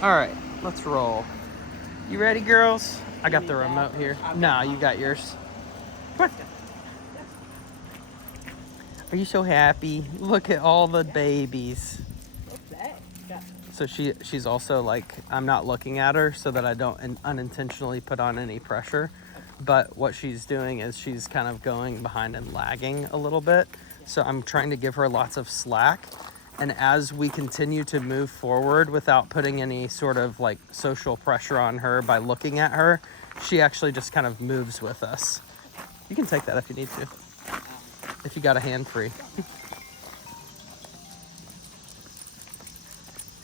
All right, let's roll. You ready, girls? I got the remote here. No, you got yours. Come on. Are you so happy? Look at all the babies. So she's also like, I'm not looking at her so that I don't unintentionally put on any pressure. But what she's doing is she's kind of going behind and lagging a little bit. So I'm trying to give her lots of slack. And as we continue to move forward without putting any sort of like social pressure on her by looking at her, she actually just kind of moves with us. You can take that if you need to, if you got a hand free.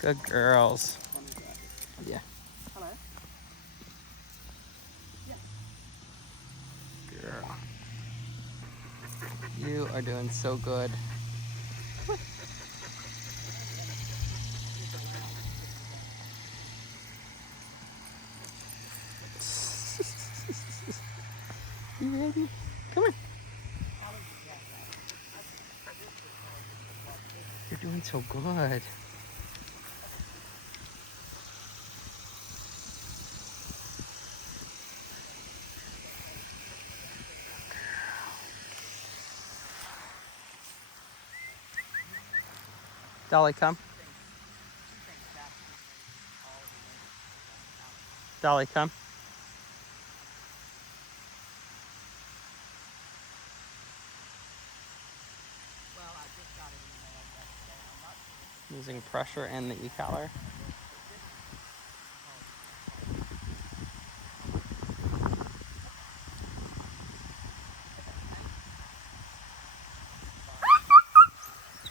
Good girls. Yeah. Hello. Girl. You are doing so good. You ready? Come on. You're doing so good. Dolly, come. Dolly, come. Using pressure and the e-collar.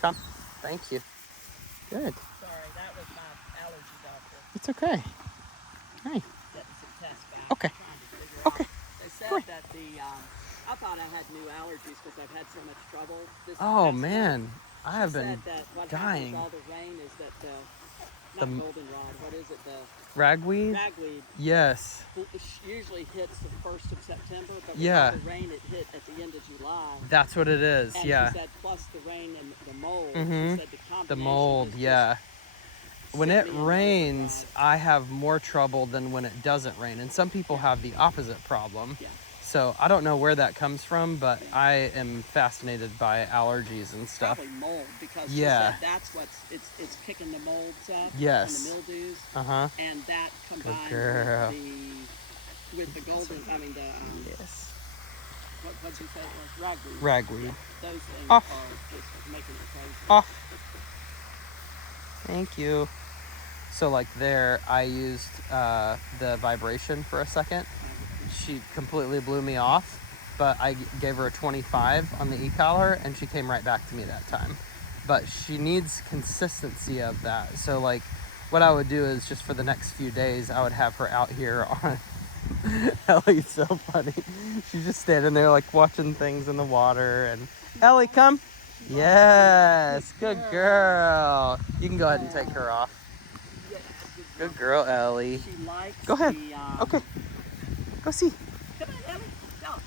Come. Thank you. Good. Sorry, that was my allergy doctor. It's okay. Hi. Getting some tests back. Okay. Trying to figure Okay. out. They said that I thought I had new allergies because I've had so much trouble. Oh past man, month. I have She been said that what dying. happens all the rain is that The not goldenrod. What is it? The Ragweed? ragweed Yes. usually hits the 1st of September, but with Yeah. all the rain it hit at the end of July. That's what it is. And Yeah. she said plus the rain and the mold. Mhm. She said the combination The mold, is yeah. When it sent me in rains, overdrive. I have more trouble than when it doesn't rain. And some people have the opposite problem. Yeah. So I don't know where that comes from, but I am fascinated by allergies and stuff. Probably mold because Yeah. she said that's what's it's kicking the molds up Yes. and the mildews, Uh-huh. and that combined girl. with the golden. I mean the Yes. what'd you say it was ragweed. Ragweed. Those things Off. are just making it crazy. Off. Thank you. So like there, I used the vibration for a second. She completely blew me off, but I gave her a 25 on the e-collar and she came right back to me that time. But she needs consistency of that. So like what I would do is just for the next few days, I would have her out here on Ellie's so funny. She's just standing there like watching things in the water and Ellie, come. Yes, good girl. You can go ahead and take her off. Good girl, Ellie. She likes Go ahead. the, Okay. Go see. Come on, Ellie. Go. Come on.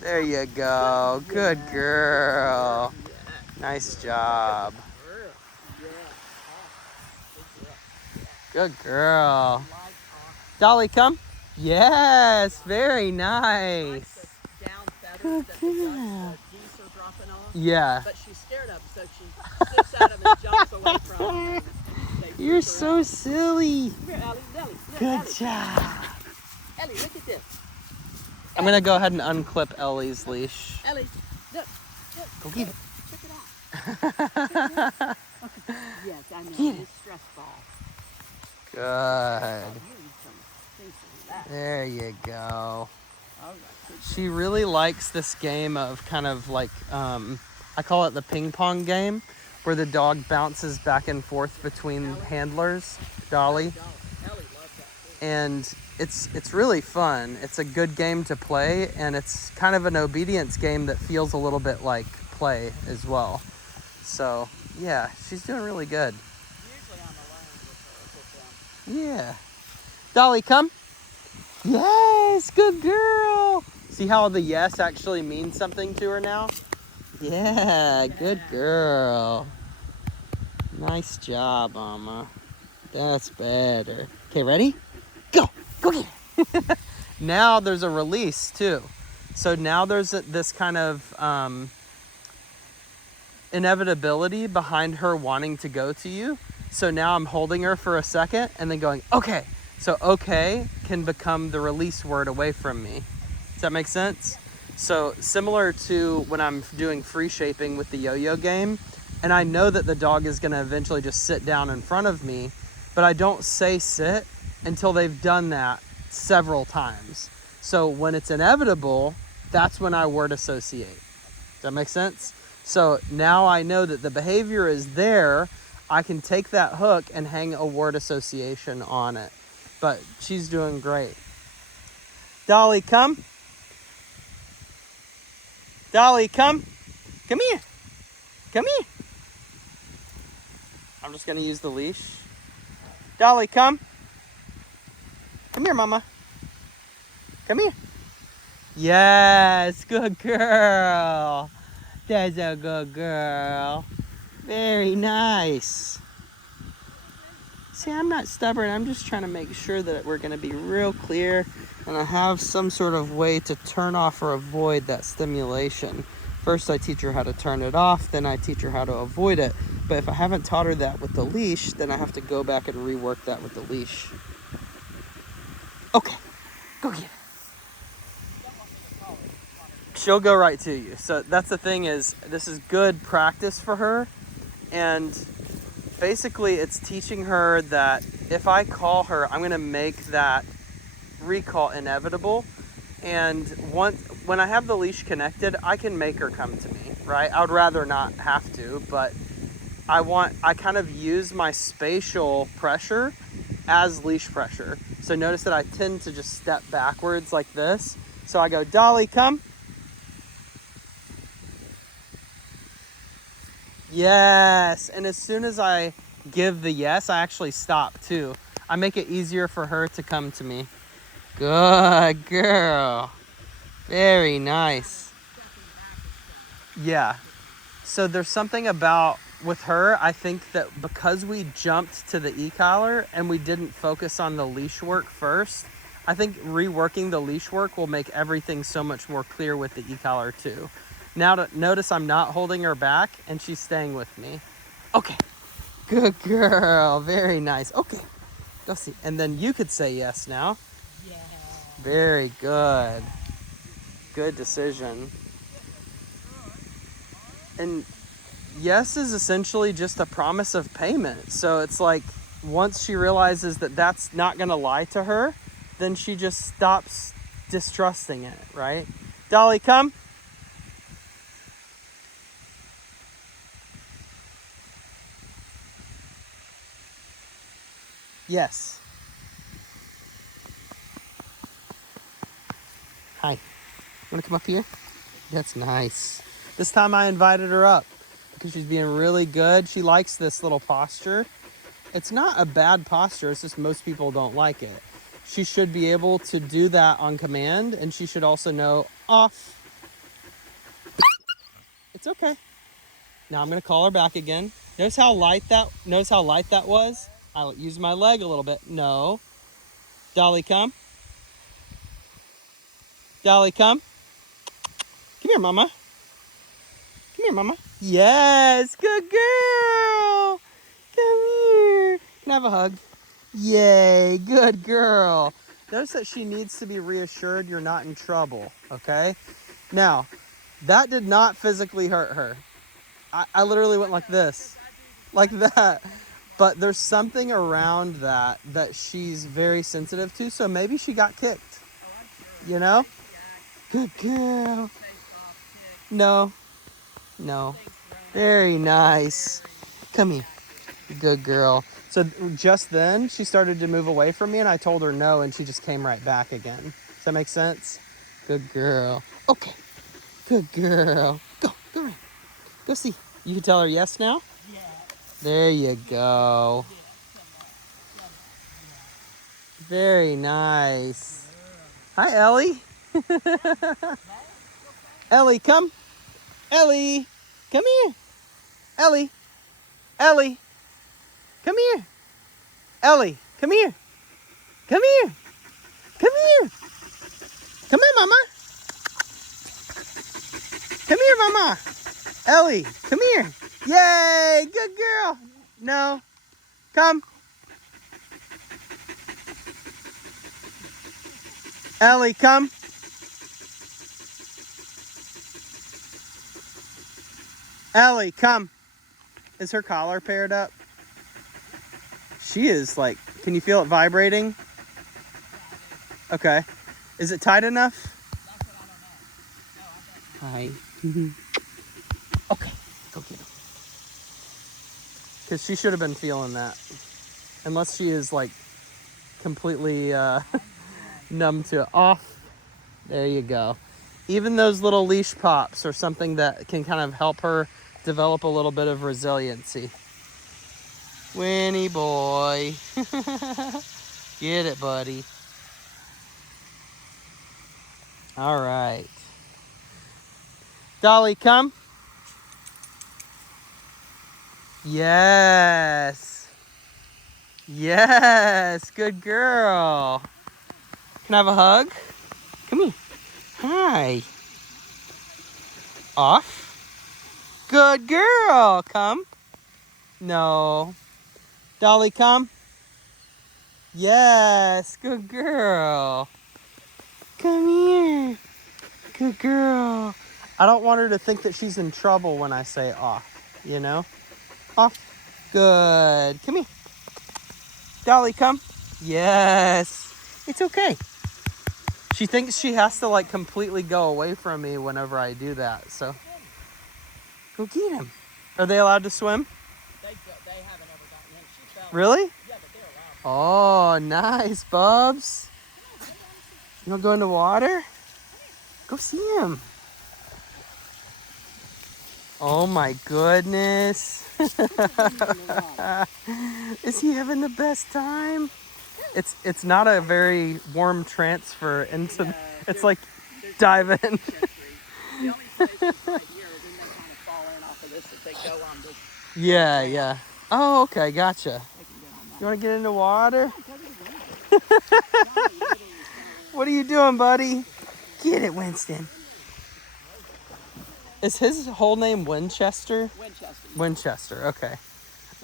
There you go. Good girl. Nice job. Good girl. Dolly, come. Yes, very nice. Down feathers that the geese are dropping off. Yeah. But she's scared of them, so she sits at them and jumps away from them. You're so silly. Come here, Ellie. Ellie. Good Ellie. job. Ellie, look at this. I'm going to go ahead and unclip Ellie's leash. Ellie, look. Go get it. Check it out. Yes, I know. Get it. It's stressful. Good. There you go. She really likes this game of kind of like, I call it the ping pong game, where the dog bounces back and forth between handlers, Dolly. Ellie loves that too. And it's really fun. It's a good game to play, and it's kind of an obedience game that feels a little bit like play as well. So, yeah, she's doing really good. Usually I'm alone with them. Yeah. Dolly, come. Yes, good girl. See how the yes actually means something to her now? Yeah, good girl. Nice job, Mama. That's better. Okay, ready? Go. Go get it. Now there's a release too. So now there's this kind of inevitability behind her wanting to go to you. So now I'm holding her for a second and then going, okay. So okay can become the release word away from me. Does that make sense? So similar to when I'm doing free shaping with the yo-yo game, and I know that the dog is gonna eventually just sit down in front of me, but I don't say sit until they've done that several times. So when it's inevitable, that's when I word associate. Does that make sense? So now I know that the behavior is there. I can take that hook and hang a word association on it. But she's doing great. Dolly, come. Dolly, come. Come here. Come here. I'm just going to use the leash. Dolly, come. Come here, mama. Come here. Yes, good girl. That's a good girl. Very nice. See, I'm not stubborn. I'm just trying to make sure that we're going to be real clear and I have some sort of way to turn off or avoid that stimulation. First, I teach her how to turn it off, then I teach her how to avoid it. But if I haven't taught her that with the leash, then I have to go back and rework that with the leash. Okay, go get it. She'll go right to you. So that's the thing is, this is good practice for her. And basically it's teaching her that if I call her, I'm gonna make that recall inevitable. And when I have the leash connected, I can make her come to me, right? I would rather not have to, but I kind of use my spatial pressure as leash pressure. So notice that I tend to just step backwards like this. So I go, Dolly, come. Yes, and as soon as I give the yes, I actually stop too. I make it easier for her to come to me. Good girl. Very nice. Yeah. So there's something about with her, I think that because we jumped to the e-collar and we didn't focus on the leash work first, I think reworking the leash work will make everything so much more clear with the e-collar too. Now notice I'm not holding her back and she's staying with me. Okay. Good girl. Very nice. Okay. Go see. And then you could say yes now. Yeah. Very good. Good decision. And yes is essentially just a promise of payment. So it's like once she realizes that that's not going to lie to her, then she just stops distrusting it, right? Dolly, come. Yes. Hi. Want to come up here? That's nice. This time I invited her up because she's being really good. She likes this little posture. It's not a bad posture. It's just most people don't like it. She should be able to do that on command, and she should also know off. It's okay. Now I'm going to call her back again. Notice how light that was? I'll use my leg a little bit. No. Dolly, come. Dolly, come. Come here, mama. Come here, mama. Yes, good girl. Come here. Can I have a hug? Yay, good girl. Notice that she needs to be reassured you're not in trouble, okay? Now, that did not physically hurt her. I literally went like this, like that. But there's something around that she's very sensitive to, so maybe she got kicked, you know? Good girl. No. Very nice. Come here. Good girl. So just then she started to move away from me and I told her no and she just came right back again. Does that make sense? Good girl. Okay. Good girl. Go around. Go see. You can tell her yes now? Yeah. There you go. Very nice. Hi, Ellie. Ellie, come. Ellie. Come here. Ellie. Come here. Ellie, come here. Come here. Come here. Come on, Mama. Come here, Mama. Ellie, come here. Yay, good girl. No, come. Ellie, come. Ellie, come. Is her collar paired up? She is like, can you feel it vibrating? Okay. Is it tight enough? Hi. Okay, go get him. Because she should have been feeling that. Unless she is like completely numb to it. Off. There you go. Even those little leash pops are something that can kind of help her develop a little bit of resiliency. Winnie boy. Get it, buddy. All right. Dolly, come. Yes. Yes. Good girl. Can I have a hug? Come here. Hi. Off. Good girl. Come. No. Dolly, come. Yes. Good girl. Come here. Good girl. I don't want her to think that she's in trouble when I say off, you know? Off. Good. Come here. Dolly, come. Yes. It's okay. She thinks she has to like completely go away from me whenever I do that, so. Go get him. Are they allowed to swim? They haven't ever gotten in. She fell. Really? Yeah, but they're allowed. Oh, nice, Bubs. You want to go in the water? Go see him. Oh my goodness. Is he having the best time? It's not a very warm transfer into. No, it's like dive in. The only place is right here, then they kind of fall in off of this if they go on this. Yeah, yeah. Oh, okay, gotcha. They can get on that. You want to get in the water? What are you doing, buddy? Get it, Winston. Is his whole name Winchester? Winchester. Winchester, okay.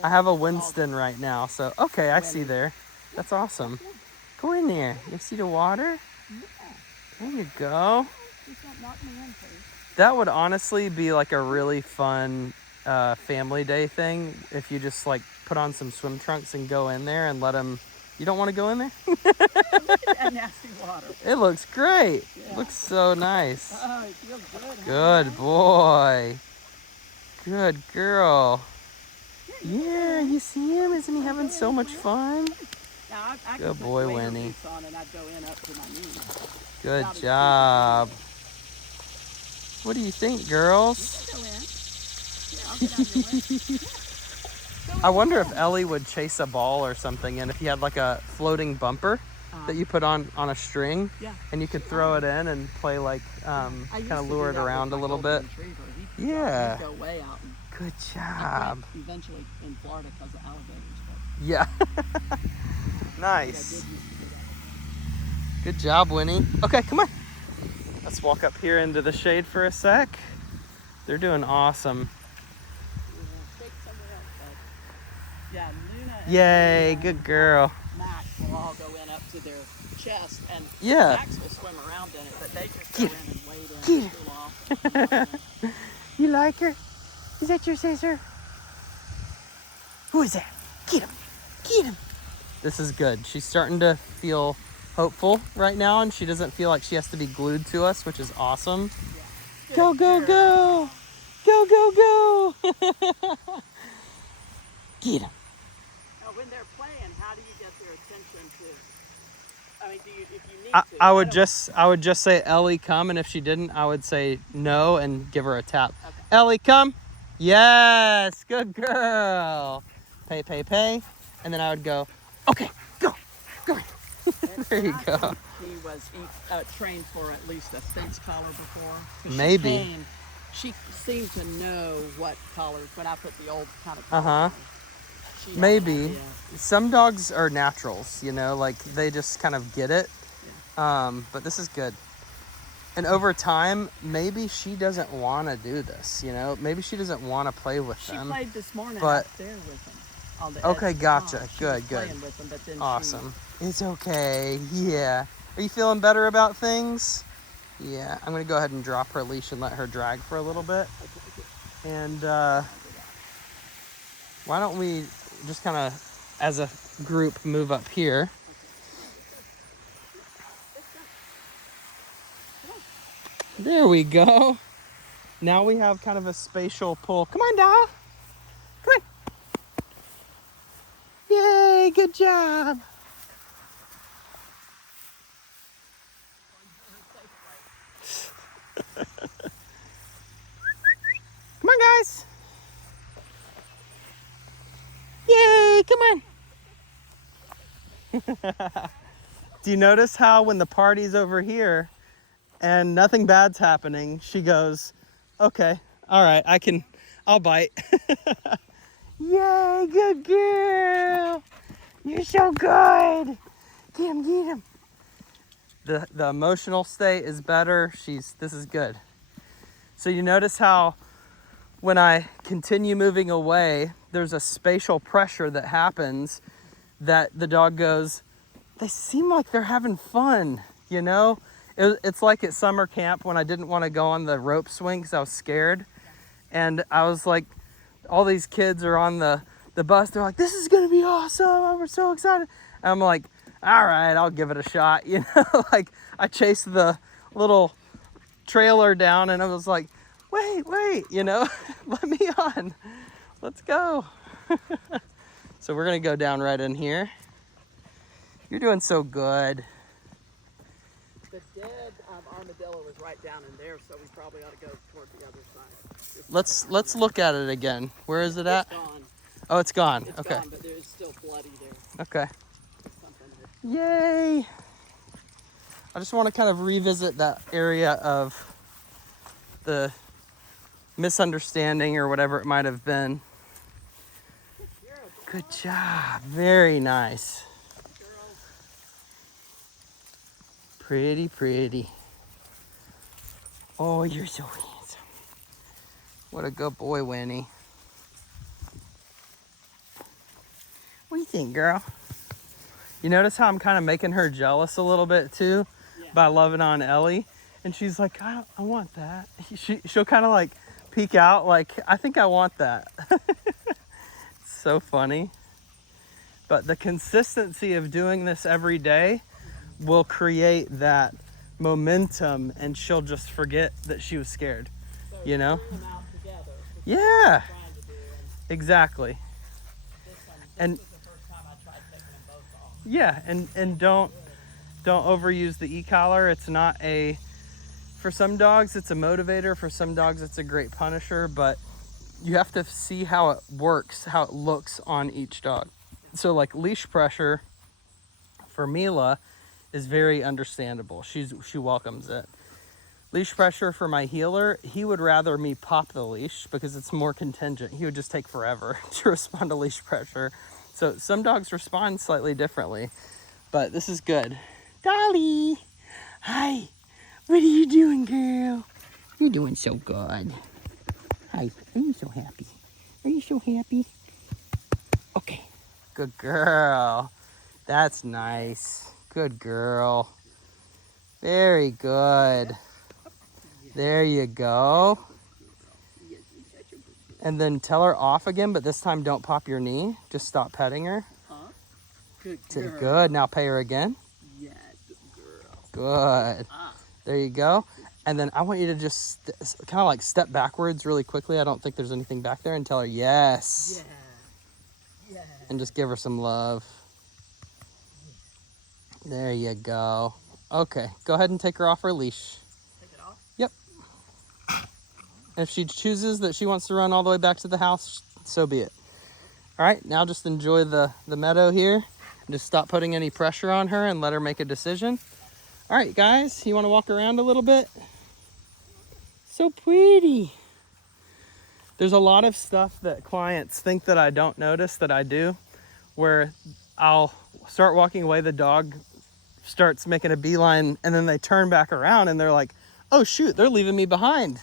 I have a Winston right now, so okay, I see there. That's awesome. Go in there. You see the water? There you go. That would honestly be like a really fun family day thing if you just like put on some swim trunks and go in there and let them. You don't want to go in there? Look at that nasty water. It looks great. Yeah. Looks so nice. Oh, it feels good. Good boy. Good girl. Yeah, you see him? Isn't he having so much fun? Now, I Good could put boy, waders Winnie. boots on and I'd go in up to my knees. Good job. What do you think, girls? Go in. Here, I'll get out of your way. I wonder if Ellie would chase a ball or something, and if you had like a floating bumper that you put on a string, Yeah. and you could throw it in and play like kind of lure it around a little bit. Yeah. He'd go way out. And Good job. eventually in Florida because of alligators. But Yeah. Nice. Good job, Winnie. Okay, come on. Let's walk up here into the shade for a sec. They're doing awesome. Take somewhere else, bud. Yeah, Luna and Yay, good girl. Max will all go in up to their chest, and Yeah. Max will swim around in it, but they just go in and wade in and cool off. You like her? Is that your sister? Who is that? Get him. Get him. This is good. She's starting to feel hopeful right now, and she doesn't feel like she has to be glued to us, which is awesome. Yeah. Go, go, go. Go, go, go. Get him. Now, when they're playing, how do you get their attention to? I mean, do you, if you need I to? I would just say, Ellie, come, and if she didn't, I would say no and give her a tap. Okay. Ellie, come. Yes, good girl. Pay, pay, pay. And then I would go, okay, go. There you go. He was trained for at least a fence collar before. 'Cause Maybe. She seemed to know what collars, but I put the old kind of collar Uh-huh. on. she has an Maybe. idea. Some dogs are naturals, you know, like they just kind of get it. But this is good. And over time, maybe she doesn't want to do this, you know? Maybe she doesn't want to play with She them. played this morning but- out there with them. On the Okay, edge of the gotcha. pond. She Good, was good. playing with them, but then Awesome. It's okay. Yeah. Are you feeling better about things? Yeah. I'm going to go ahead and drop her leash and let her drag for a little bit. And why don't we just kind of, as a group, move up here. There we go. Now we have kind of a spatial pull. Come on, Doll. Come on. Yay, good job. Come on, guys. Yay, come on. Do you notice how when the party's over here and nothing bad's happening, she goes, okay, all right, I'll bite. Yay, good girl. You're so good. Get him, get him. The emotional state is better. This is good. So you notice how when I continue moving away, there's a spatial pressure that happens that the dog goes, they seem like they're having fun, you know? It's like at summer camp when I didn't want to go on the rope swing because I was scared. And I was like, all these kids are on the bus. They're like, this is going to be awesome. We're so excited. And I'm like, all right, I'll give it a shot. You know, like I chased the little trailer down and I was like, wait, you know, let me on. Let's go. So we're going to go down right in here. You're doing so good. The dead armadillo was right down in there, so we probably ought to go toward the other side. Let's look at it again. Where is it at? It's gone. Oh, it's gone. It's Okay. gone, but there's still bloody there. Okay. Something that- Yay! I just want to kind of revisit that area of the misunderstanding or whatever it might have been. Good job. Very nice. Pretty, pretty. Oh, you're so handsome. What a good boy, Winnie. What do you think, girl? You notice how I'm kind of making her jealous a little bit too, Yeah. by loving on Ellie? And she's like, I want that. She'll kind of like peek out like, I think I want that. It's so funny. But the consistency of doing this every day will create that momentum and she'll just forget that she was scared, So you know? bring them out together. Yeah, Trying to do, exactly. And this is the first time I tried taking them both off. yeah, and don't overuse the e-collar. It's not for some dogs it's a motivator, for some dogs it's a great punisher, but you have to see how it works, how it looks on each dog. So like leash pressure for Mila is very understandable. She welcomes it. Leash pressure for my healer, he would rather me pop the leash because it's more contingent. He would just take forever to respond to leash pressure. So some dogs respond slightly differently, but this is good. Dolly, hi, what are you doing, girl? You're doing so good. Hi, are you so happy? Are you so happy? Okay, good girl. That's nice. Good girl. Very good. There you go. And then tell her off again, but this time don't pop your knee. Just stop petting her. Good Good. Now pay her again. Yeah, good girl. Good. Ah. There you go. And then I want you to just kind of like step backwards really quickly. I don't think there's anything back there, and tell her yes. Yeah. And just give her some love. There you go. Okay, go ahead and take her off her leash. Take it off? Yep. And if she chooses that she wants to run all the way back to the house, so be it. All right, now just enjoy the meadow here. And just stop putting any pressure on her and let her make a decision. All right, guys, you want to walk around a little bit? So pretty. There's a lot of stuff that clients think that I don't notice that I do, where I'll start walking away, the dog starts making a beeline, and then they turn back around and they're like, oh shoot, they're leaving me behind.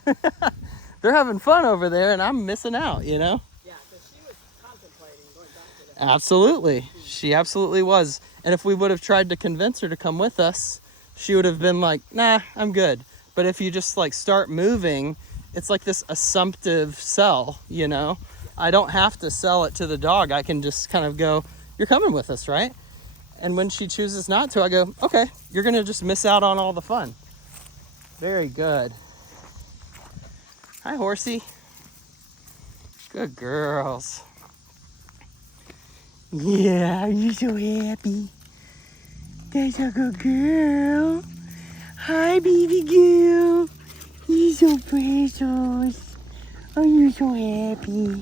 They're having fun over there and I'm missing out, you know? Yeah, because she was contemplating going back to the house. Absolutely. She absolutely was. And if we would have tried to convince her to come with us, she would have been like, nah, I'm good. But if you just like start moving, it's like this assumptive sell, you know? I don't have to sell it to the dog. I can just kind of go, you're coming with us, right? And when she chooses not to, I go, okay, you're gonna just miss out on all the fun. Very good. Hi, horsey. Good girls. Yeah, are you so happy? That's a good girl. Hi, baby girl. You're so precious. Oh, you're so happy.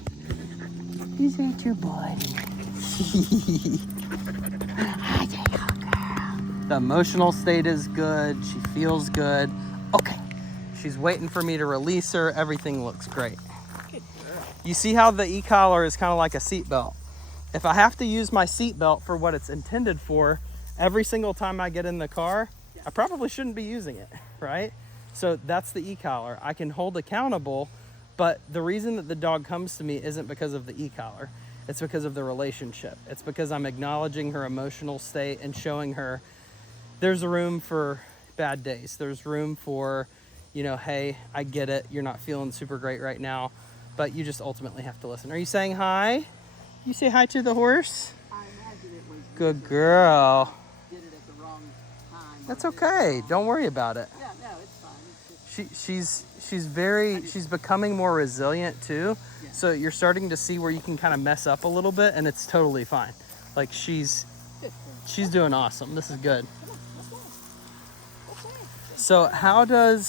Is that your body? Hi, there, good girl. The emotional state is good. She feels good. Okay. She's waiting for me to release her. Everything looks great. Good girl. You see how the e-collar is kind of like a seatbelt. If I have to use my seatbelt for what it's intended for, every single time I get in the car, I probably shouldn't be using it, right? So that's the e-collar. I can hold accountable, but the reason that the dog comes to me isn't because of the e-collar. It's because of the relationship. It's because I'm acknowledging her emotional state and showing her there's a room for bad days. There's room for, you know, hey, I get it. You're not feeling super great right now, but you just ultimately have to listen. Are you saying hi? You say hi to the horse? I imagine it was Good girl. did it at the wrong time. That's okay. Don't worry about it. Yeah, no, it's fine. It's just, She's becoming more resilient too. Yeah. So you're starting to see where you can kind of mess up a little bit and it's totally fine. Like she's doing awesome. This is good. So how do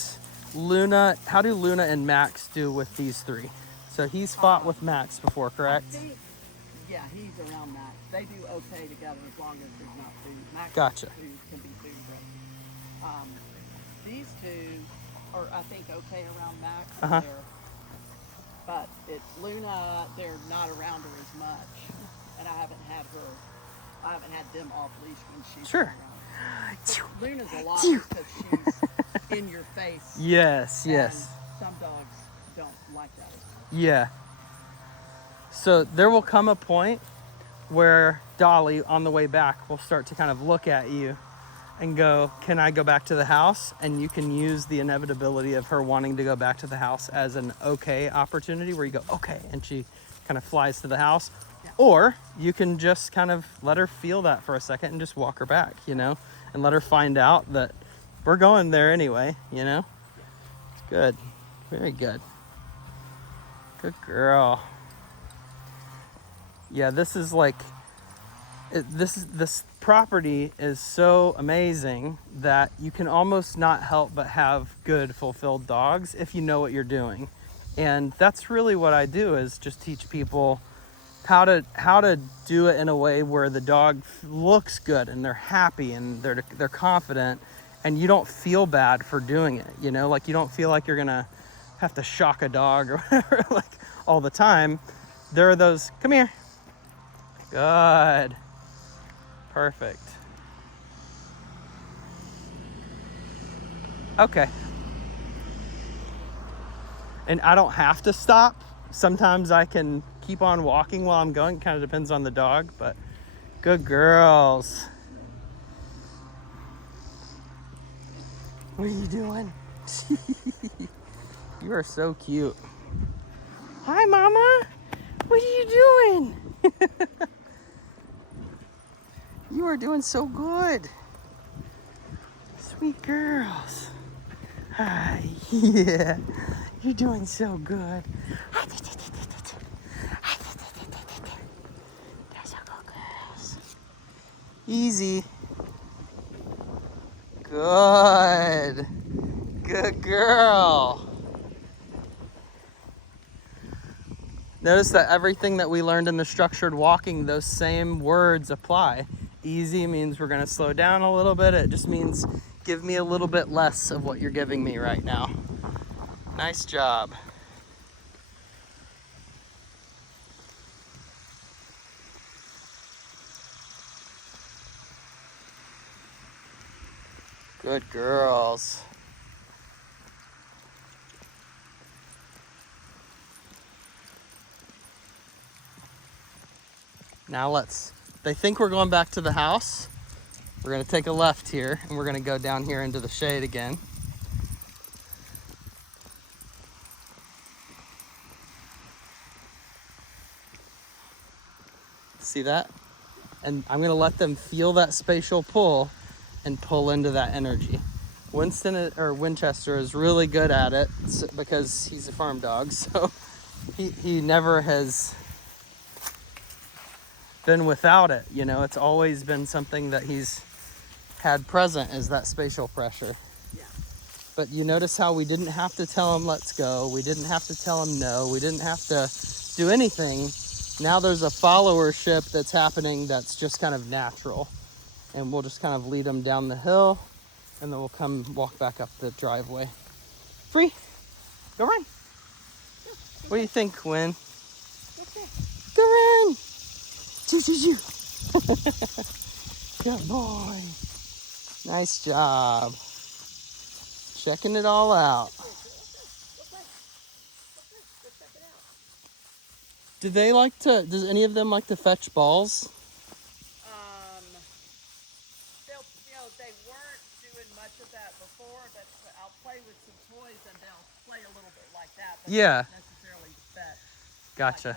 Luna and Max do with these three? So he's fought with Max before, correct? Yeah, he's around Max. They do okay together as long as there's not food. Max Gotcha. food can be food, but these two are, I think, okay around Max. Uh-huh. But it's Luna, they're not around her as much. And I haven't had them off leash when she's Sure. around. But Luna's a lot because she's in your face. Yes, and yes. some dogs don't like that as much. Yeah. So there will come a point where Dolly, on the way back, will start to kind of look at you and go, can I go back to the house? And you can use the inevitability of her wanting to go back to the house as an okay opportunity where you go, okay, and she kind of flies to the house. Yeah. Or you can just kind of let her feel that for a second and just walk her back, you know, and let her find out that we're going there anyway, you know? It's good. Very good. Good girl. Yeah, this is like, this property is so amazing that you can almost not help but have good, fulfilled dogs if you know what you're doing. And that's really what I do, is just teach people how to do it in a way where the dog looks good and they're happy and they're confident, and you don't feel bad for doing it, you know? Like, you don't feel like you're gonna have to shock a dog or whatever, like, all the time. There are those, come here. Good. Perfect. Okay. And I don't have to stop. Sometimes I can keep on walking while I'm going. Kind of depends on the dog, but good girls. What are you doing? You are so cute. Hi, Mama. What are you doing? You are doing so good. Sweet girls. Hi. Yeah. You're doing so good. They're so good girls. Easy. Good. Good girl. Notice that everything that we learned in the structured walking, those same words apply. Easy means we're gonna slow down a little bit. It just means give me a little bit less of what you're giving me right now. Nice job. Good girls. Now they think we're going back to the house. We're gonna take a left here and we're gonna go down here into the shade again. See that? And I'm gonna let them feel that spatial pull and pull into that energy. Winchester is really good at it because he's a farm dog, so he never has been without it. You know, it's always been something that he's had present, is that spatial pressure. Yeah. But you notice how we didn't have to tell him let's go. We didn't have to tell him no. We didn't have to do anything. Now there's a followership that's happening that's just kind of natural. And we'll just kind of lead him down the hill and then we'll come walk back up the driveway. Free. Go run. What do you think, Quinn? Go run. Choo. Good boy. Nice job. Checking it all out. Does any of them like to fetch balls? They weren't doing much of that before, but I'll play with some toys and they'll play a little bit like that. But Yeah. not necessarily fetch. Gotcha. Like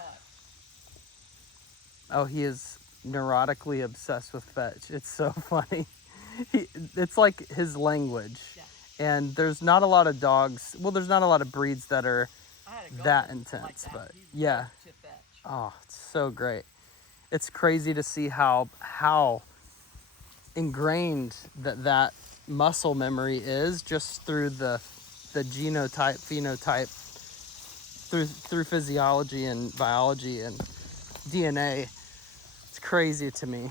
Oh, he is neurotically obsessed with fetch. It's so funny. It's like his language. Yeah. And there's not a lot of dogs. Well, there's not a lot of breeds that are I had a that golden intense, like that. but He yeah. loved to fetch. Oh, it's so great. It's crazy to see how ingrained that muscle memory is just through the genotype, phenotype, through physiology and biology and DNA. It's crazy to me.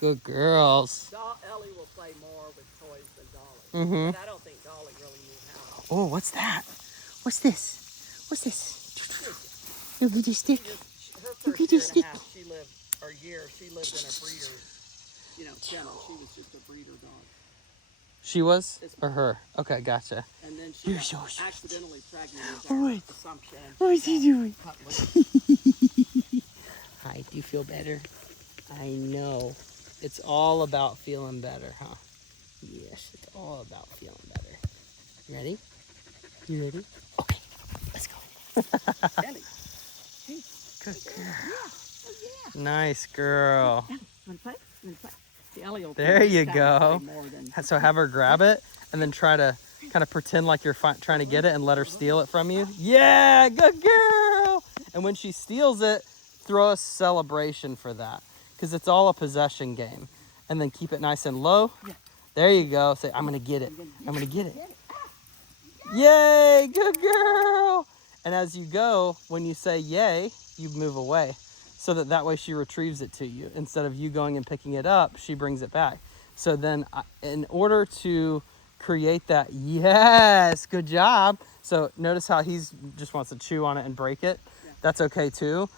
Good girls. Ellie will play more with toys than Dolly. Mm-hmm. But I don't think Dolly really knew how. Oh, what's that? What's this? What's this? Look at this stick. Her first year and a half, she lived in a breeder's, kennel. She was just a breeder dog. She was? Or her? Okay, gotcha. And then she You're so sweet. accidentally pregnant with What? assumption. What's he doing? Cut loose. Hi, do you feel better? I know. It's all about feeling better, huh? Yes, it's all about feeling better. Ready? You ready? Okay, let's go. Ellie. Hey. Good girl. Yeah. Oh, yeah. Nice girl. Ellie, wanna play? See, Ellie will There you play go. more than- So have her grab it and then try to kind of pretend like you're trying to get it and let her steal it from you. Yeah, good girl. And when she steals it, throw a celebration for that because it's all a possession game. And then keep it nice and low. Yeah. There you go. Say, I'm going to get it. I'm going to get it. Yay, good girl. And as you go, when you say yay, you move away. So that way she retrieves it to you. Instead of you going and picking it up, she brings it back. So then in order to create that, yes, good job. So notice how he's just wants to chew on it and break it. Yeah. That's okay too.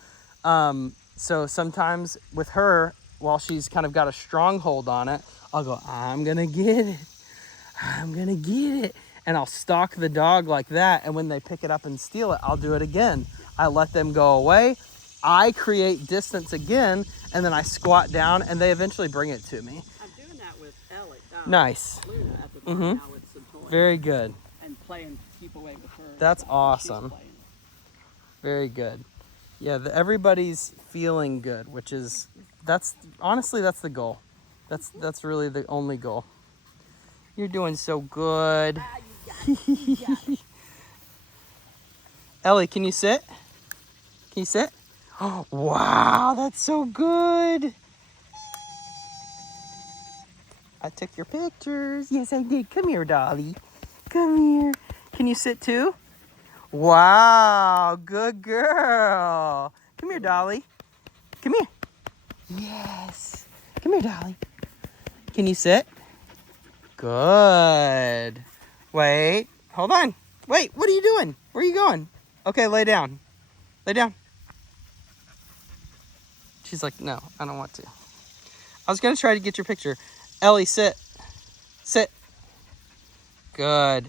So sometimes with her, while she's kind of got a stronghold on it, I'll go, I'm gonna get it. I'm gonna get it. And I'll stalk the dog like that. And when they pick it up and steal it, I'll do it again. I let them go away. I create distance again, and then I squat down, and they eventually bring it to me. I'm doing that with Ellie. Nice. Luna at the barn now with some toys. Very good. And play and keep away with her. That's awesome. Very good. Yeah, everybody's feeling good, which is, honestly, that's the goal. That's really the only goal. You're doing so good. You got it. Ellie, can you sit? Can you sit? Oh, wow, that's so good. I took your pictures. Yes, I did. Come here, Dolly. Come here. Can you sit too? Wow, good girl. Come here, Dolly. Come here. Yes. Come here, Dolly. Can you sit? Good. Wait, hold on. Wait, what are you doing? Where are you going? Okay, lay down. Lay down. She's like, no, I don't want to. I was going to try to get your picture. Ellie, sit. Sit. Good.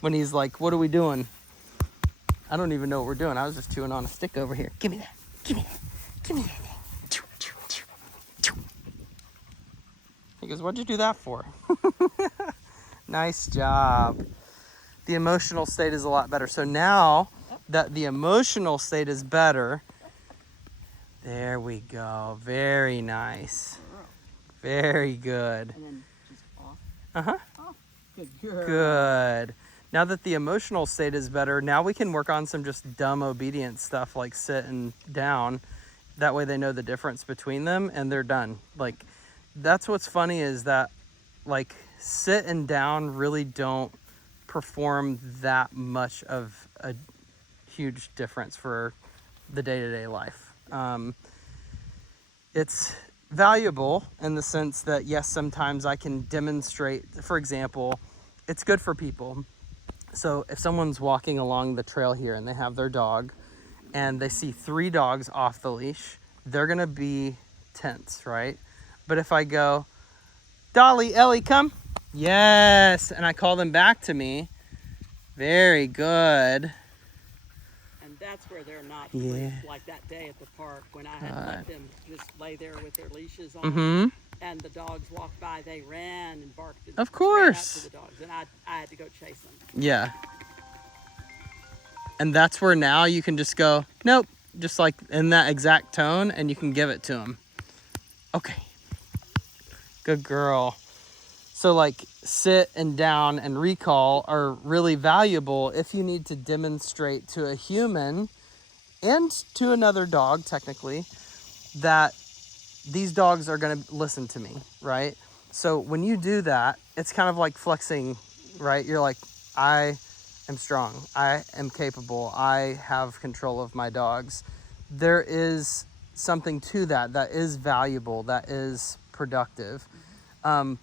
When he's like, what are we doing? I don't even know what we're doing. I was just chewing on a stick over here. Give me that. Give me that. Give me that thing. He goes, what'd you do that for? Nice job. The emotional state is a lot better. So now that the emotional state is better, there we go. Very nice. Very good. And then just off. Uh-huh. Off. Good girl. Good. Now that the emotional state is better, now we can work on some just dumb obedience stuff like sitting down. That way they know the difference between them and they're done. Like, that's what's funny is that, like, sit and down really don't perform that much of a huge difference for the day-to-day life. It's valuable in the sense that, yes, sometimes I can demonstrate, for example, it's good for people. So if someone's walking along the trail here and they have their dog and they see 3 dogs off the leash, they're gonna be tense, right? But if I go, Dolly, Ellie, come. Yes, and I call them back to me. Very good. And that's where they're not Yeah. free. Like that day at the park when I had let them just lay there with their leashes on. Mm-hmm. And the dogs walked by, they ran and barked. And Of ran course. up to the dogs, and I had to go chase them. Yeah. And that's where now you can just go, nope, just like in that exact tone, and you can give it to them. Okay. Good girl. So like sit and down and recall are really valuable if you need to demonstrate to a human and to another dog, technically, that these dogs are going to listen to me, right? So when you do that, it's kind of like flexing, right? You're like, I am strong. I am capable. I have control of my dogs. There is something to that that is valuable, that is productive.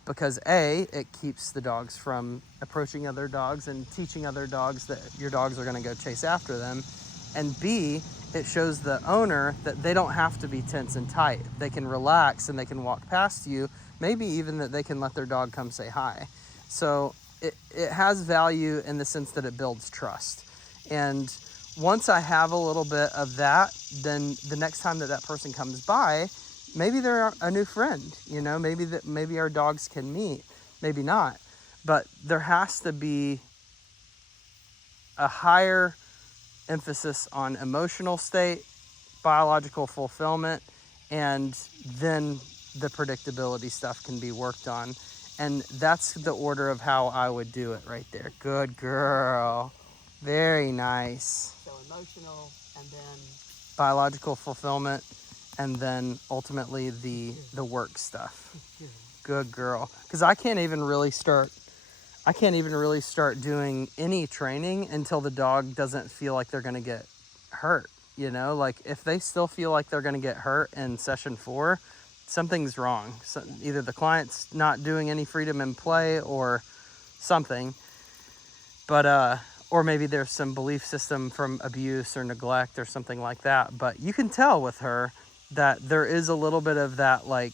Because A, it keeps the dogs from approaching other dogs and teaching other dogs that your dogs are going to go chase after them. And B, it shows the owner that they don't have to be tense and tight. They can relax and they can walk past you. Maybe even that they can let their dog come say hi. So it has value in the sense that it builds trust. And once I have a little bit of that, then the next time that that person comes by, maybe they're a new friend, you know, maybe our dogs can meet, maybe not. But there has to be a higher emphasis on emotional state, biological fulfillment, and then the predictability stuff can be worked on. And that's the order of how I would do it right there. Good girl. Very nice. So emotional, and then Biological fulfillment, and then ultimately the work stuff. Good girl. Because I can't even really start doing any training until the dog doesn't feel like they're going to get hurt. You know, like if they still feel like they're going to get hurt in session 4, something's wrong. So either the client's not doing any freedom in play or something. But or maybe there's some belief system from abuse or neglect or something like that. But you can tell with her that there is a little bit of that, like,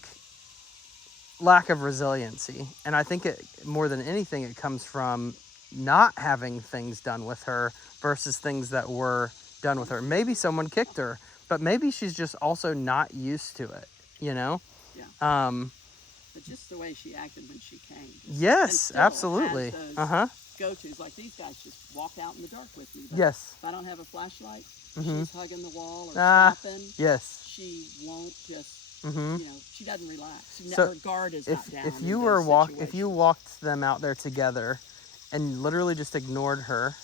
lack of resiliency. And I think it, more than anything, it comes from not having things done with her versus things that were done with her. Maybe someone kicked her, but maybe she's just also not used to it, you know? Yeah. But just the way she acted when she came. Yes, absolutely. Go-tos, like these guys just walk out in the dark with me. But yes. if I don't have a flashlight, Mm-hmm. she's hugging the wall or stopping. Yes. She won't just, Mm-hmm. you know, she doesn't relax. So her guard is not down. if you if you walked them out there together and literally just ignored her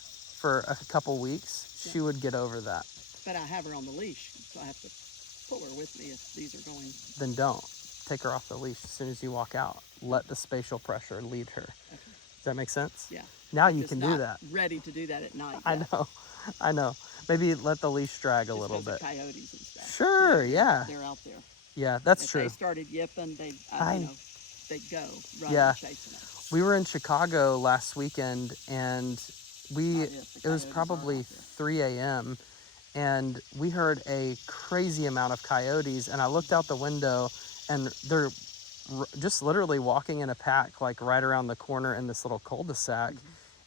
for a couple weeks, she would get over that. But I have her on the leash, so I have to pull her with me if these are going. Then don't. Take her off the leash as soon as you walk out. Let the spatial pressure lead her. Okay. Does that make sense? Yeah. Now I'm you just can not do that. ready to do that at night. I know. Maybe let the leash drag a Just little because bit. of coyotes and stuff. Sure, yeah. They're out there. Yeah, that's If true. they started yipping, they'd go running and chasing us. We were in Chicago last weekend, and it was coyotes probably are out there. 3 a.m. and we heard a crazy amount of coyotes, and I looked out the window, and they're just literally walking in a pack, like right around the corner in this little cul-de-sac.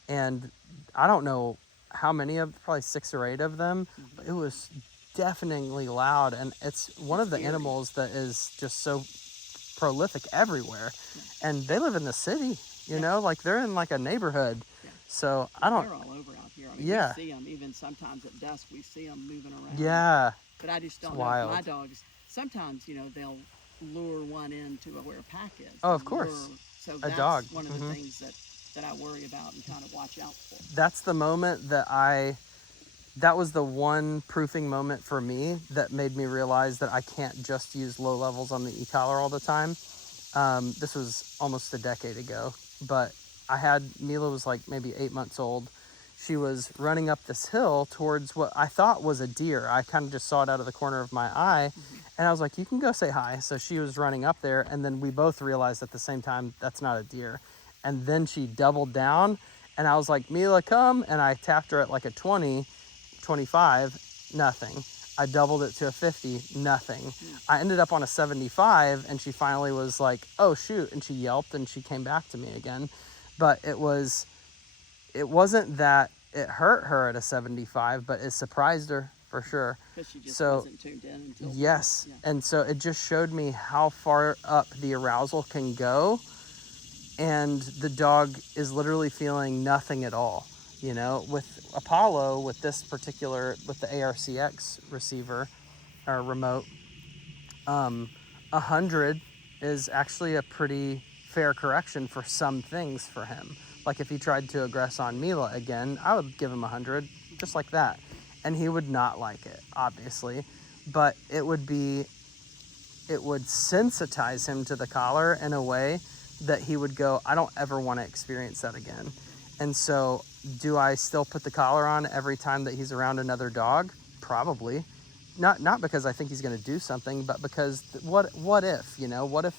And I don't know how many of, probably 6 or 8 of them, but it was definitely loud. And it's one of the Eerie. animals that is just so prolific everywhere. And they live in the city, you know, like they're in like a neighborhood. So I don't. They're all over out here. I mean, Yeah. we see them even sometimes at dusk. We see them moving around. Yeah. But I just don't know. wild. My dogs, sometimes, you know, they'll lure one into where a pack is. Oh, of course. So A that's dog. one of the things that I worry about and kind of watch out for. That's the moment that was the one proofing moment for me that made me realize that I can't just use low levels on the e-collar all the time. This was almost a decade ago, but Mila was like maybe 8 months old. She was running up this hill towards what I thought was a deer. I kind of just saw it out of the corner of my eye, and I was like, you can go say hi. So she was running up there, and then we both realized at the same time, that's not a deer. And then she doubled down, and I was like, Mila, come. And I tapped her at like a 20, 25, nothing. I doubled it to a 50, nothing. I ended up on a 75, and she finally was like, oh shoot, and she yelped, and she came back to me again. But it wasn't that it hurt her at a 75, but it surprised her for sure. Because she just So wasn't tuned in until. yes, Yeah. and so it just showed me how far up the arousal can go, and the dog is literally feeling nothing at all. You know, with Apollo, with the ARCX receiver or remote, 100 is actually a pretty fair correction for some things for him. Like if he tried to aggress on Mila again, I would give him 100 just like that. And he would not like it, obviously, but it would sensitize him to the collar in a way that he would go, I don't ever want to experience that again. And so do I still put the collar on every time that he's around another dog? Probably. Not because I think he's going to do something, but because what if, you know, what if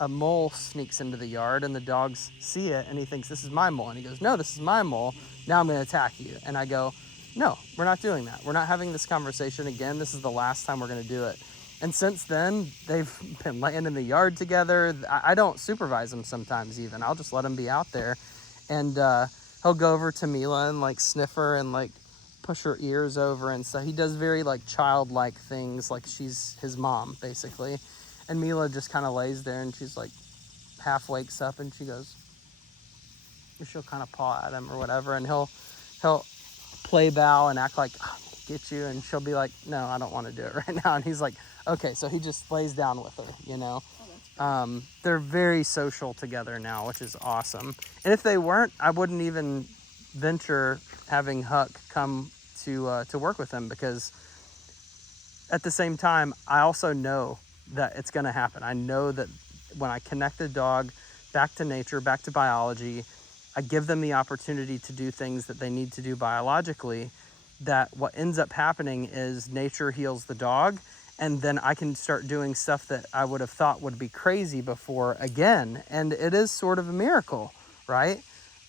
a mole sneaks into the yard and the dogs see it and he thinks, this is my mole. And he goes, no, this is my mole. Now I'm going to attack you. And I go, no, we're not doing that. We're not having this conversation again. This is the last time we're going to do it. And since then, they've been laying in the yard together. I don't supervise them sometimes even. I'll just let them be out there. And he'll go over to Mila and like sniff her and like push her ears over and stuff. He does very like childlike things, like she's his mom basically. And Mila just kind of lays there and she's like half wakes up and she goes, she'll kind of paw at him or whatever, and he'll play bow and act like, oh, I'm gonna get you, and she'll be like, no, I don't want to do it right now. And he's like, okay, so he just lays down with her, you know. They're very social together now, which is awesome. And if they weren't, I wouldn't even venture having Huck come to work with him, because at the same time, I also know that it's going to happen. I know that when I connect a dog back to nature, back to biology, I give them the opportunity to do things that they need to do biologically, that what ends up happening is nature heals the dog, and then I can start doing stuff that I would have thought would be crazy before again. And it is sort of a miracle, right?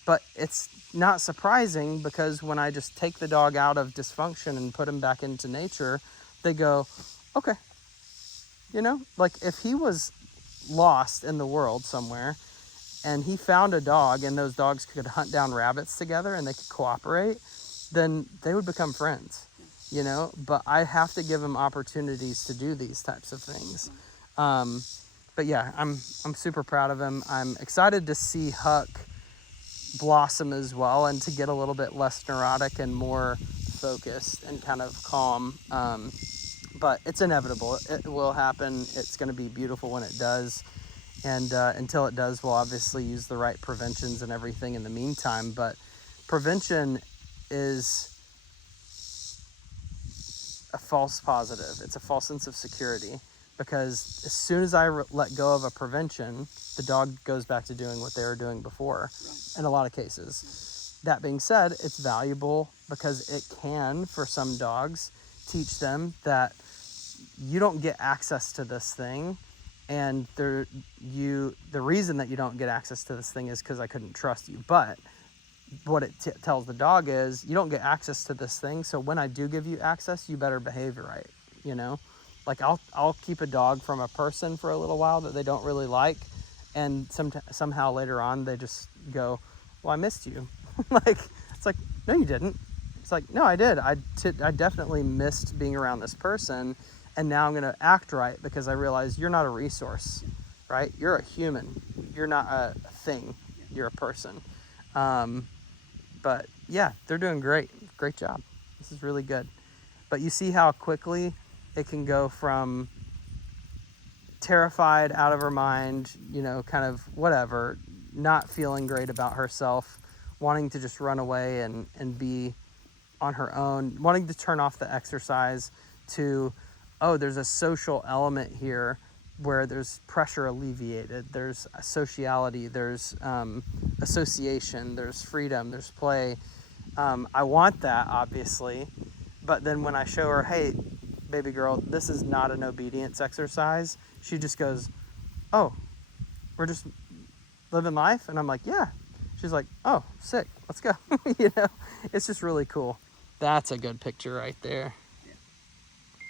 But it's not surprising, because when I just take the dog out of dysfunction and put him back into nature, they go, okay. You know, like if he was lost in the world somewhere and he found a dog and those dogs could hunt down rabbits together and they could cooperate, then they would become friends, you know. But I have to give him opportunities to do these types of things. But yeah, I'm super proud of him. I'm excited to see Huck blossom as well, and to get a little bit less neurotic and more focused and kind of calm. But it's inevitable. It will happen. It's going to be beautiful when it does. And until it does, we'll obviously use the right preventions and everything in the meantime. But prevention is a false positive. It's a false sense of security, because as soon as I let go of a prevention, the dog goes back to doing what they were doing before, in a lot of cases. That being said, it's valuable because it can, for some dogs, teach them that you don't get access to this thing, and the reason that you don't get access to this thing is because I couldn't trust you. But what it tells the dog is, you don't get access to this thing, so when I do give you access, you better behave right, you know? Like I'll keep a dog from a person for a little while that they don't really like, and somehow later on they just go, well, I missed you. Like, it's like, no, you didn't. It's like, no, I did. I definitely missed being around this person, and now I'm going to act right because I realize you're not a resource, right? You're a human. You're not a thing. You're a person. But yeah, they're doing great. Great job. This is really good. But you see how quickly it can go from terrified, out of her mind, you know, kind of whatever, not feeling great about herself, wanting to just run away and be on her own, wanting to turn off the exercise, to, oh, there's a social element here where there's pressure alleviated, there's sociality, there's association, there's freedom, there's play. I want that, obviously, but then when I show her, hey, baby girl, this is not an obedience exercise, she just goes, oh, we're just living life? And I'm like, yeah. She's like, oh, sick, let's go. You know, it's just really cool. That's a good picture right there.